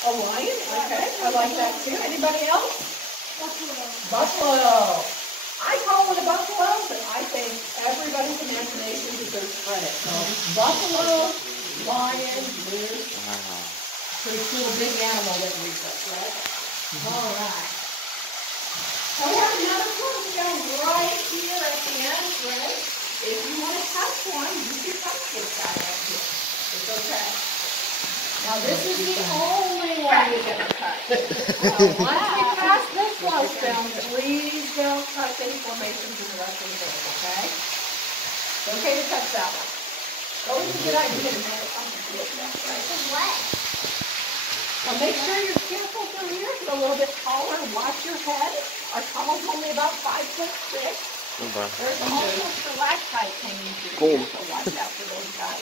A lion? Okay, I like that too. Anybody else? Buffalo. Buffalo. I call it a buffalo, but I think everybody's imagination deserves credit. So buffalo, lion, moose. Wow. Pretty cool big animal that reads us, right? All right. So we have another cornerstone right here at the entrance. If you want to touch one, you can touch this guy right here. It's okay. Now this is the only one you're going to touch. Once we pass this stone, please don't touch any formations in the rest of the book, okay? It's okay to touch that one. Always a good idea to know something to look at, right? What? Now make sure you're careful through here. Get a little bit taller. Watch your head. Our tunnel's only about 5'6". There's also stalactites hanging through here, so watch out for those guys.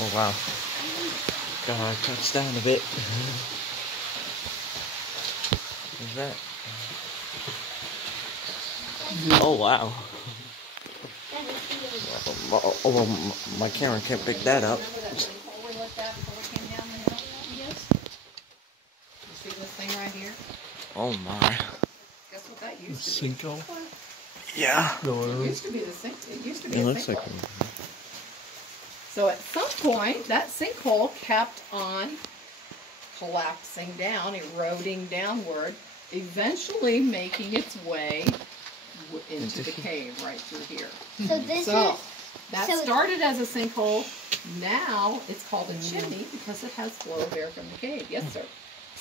Oh wow. Gotta touch down a bit. What's that? Oh wow. Oh, my camera can't pick that up. See this thing right here? Oh my. Guess what that used to be? Sinkhole? Yeah. It used to be the sink. It used to be It a looks sinkhole. like So at some point, that sinkhole kept on collapsing down, eroding downward, eventually making its way into the cave right through here. So this So is that started as a sinkhole. Now it's called a chimney because it has flow of air from the cave. Yes, sir.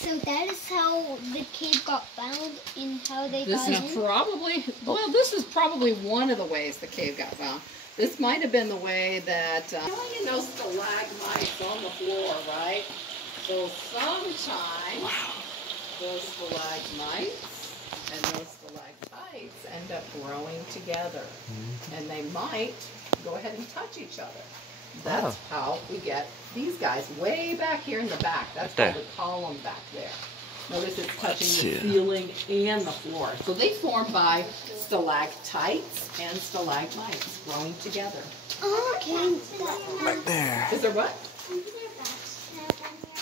so that is how the cave got found and how they This got is in. probably, well, this is probably one of the ways the cave got found. This might have been the way that, you know, stalagmites on the floor, right? So sometimes those stalagmites and those stalactites end up growing together. And they might go ahead and touch each other. That's how we get these guys way back here in the back. That's called the column back there. Notice it's touching the ceiling and the floor. So they form by stalactites and stalagmites growing together. Oh, okay. right there. Is there what?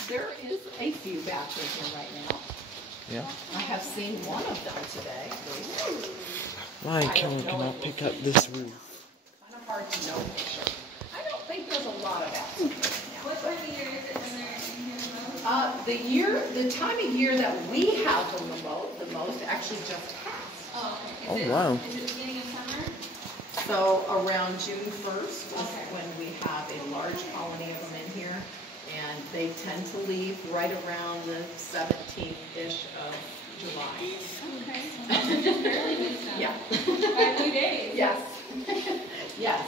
There is a few bathrooms here right now. Yeah. I have seen one of them today. Why can I pick up this roof? Kind of hard to know for sure. I don't think there's a lot of bathrooms right now. What time of year is it when they're in here the most? The time of year that we have them the most actually just passed. Oh, Oh wow. is it beginning of summer? So around June 1st is when we have a large colony of them in here, and they tend to leave right around the 17th-ish of July. Okay. Fairly good stuff. Yeah. By 2 days. Yes. Yes.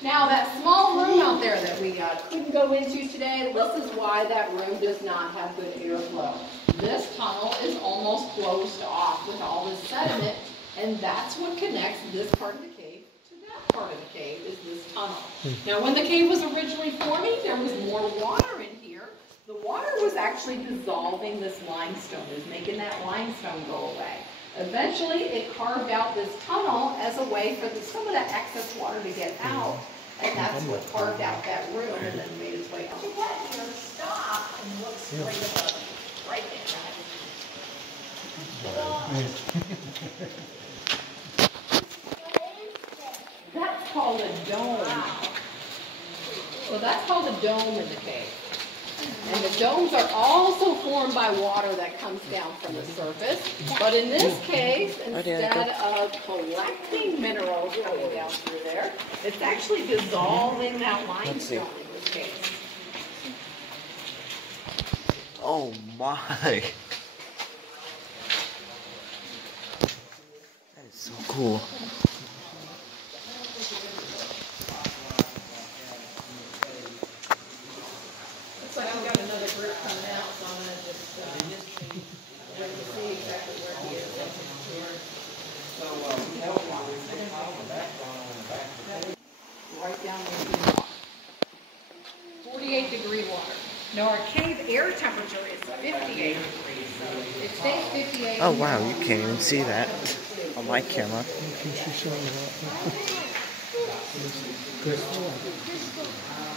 Now that small room out there that we couldn't go into today, this is why that room does not have good airflow. This tunnel is almost closed off with all this sediment, and that's what connects this part of the cave to that part of the cave, is this tunnel. Now when the cave was originally forming, there was more water in here. The water was actually dissolving this limestone. It was making that limestone go away. Eventually, it carved out this tunnel as a way for some of that excess water to get out, and that's what carved out that room and then made its way up. You let your stop and look straight above you, right there. That's called a dome. Well, that's called a dome in the cave. And the domes are also formed by water that comes down from the surface. But in this case, instead of collecting minerals coming down through there, it's actually dissolving that limestone in this case. Oh my. That is so cool. Looks like we've got another group coming out, so I'm going to just wait to see exactly where he is. Right down where he is. 48-degree water. Now our cave air temperature is 58 degrees, so it stays 58. Oh wow, you can't even see that on my camera. Crystal.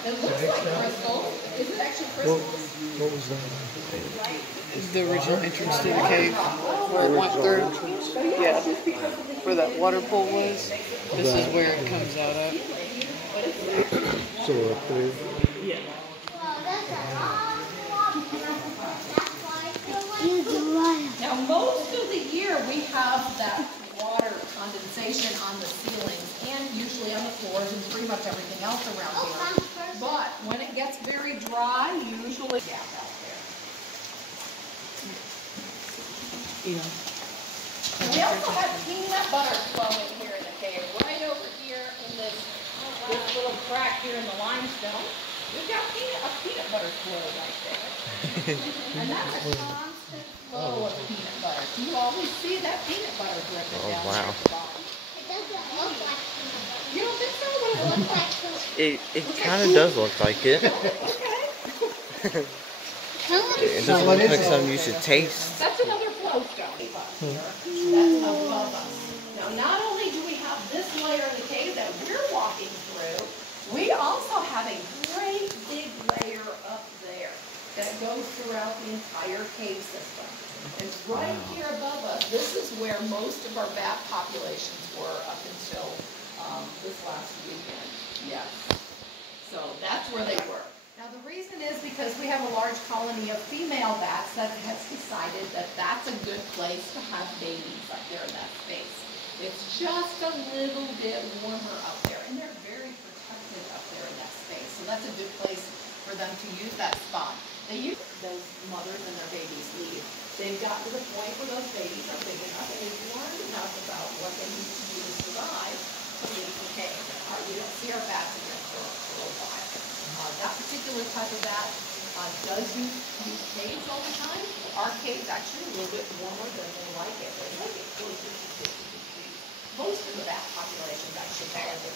It looks like crystal. Is it actually crystal? What was that? The original entrance to the cave where it went through. Yeah, where that water pool was. This is where it comes out of. So up there. Yeah. Now, most of the year, we have that water condensation on the ceilings and usually on the floors and pretty much everything else around here. But when it gets very dry, usually gap out there. Yeah. And we also have peanut butter flowing here in the cave, right over here in this little crack here in the limestone. We've got a peanut butter flow right there. And that's a constant flow of peanut butter. So you always see that peanut butter dripping down there at the bottom. It doesn't look like peanut butter. You don't think so? What It does it looks look like? like It kind of does look like it. It doesn't look like something you should taste. That's another flow stone. That's above us. Now, not only do we have this layer of the cave that we're walking through, we also have a great big layer up there that goes throughout the entire cave system. And right here above us, this is where most of our bat populations were up until this last weekend. Yes. So that's where they were. Now the reason is because we have a large colony of female bats that has decided that that's a good place to have babies up there in that space. It's just a little bit warmer up there, and they're very protected up there in that space. So that's a good place for them to use that spot. Those mothers and their babies leave. They've gotten to the point where those babies are big enough and they've learned enough about what they need to do to survive to leave the cave. You don't see our bats again for a while. That particular type of bat does use caves all the time. Our cave's actually a little bit warmer than they like it. They like it closer to 60 degrees. Most of the bat populations actually fall in the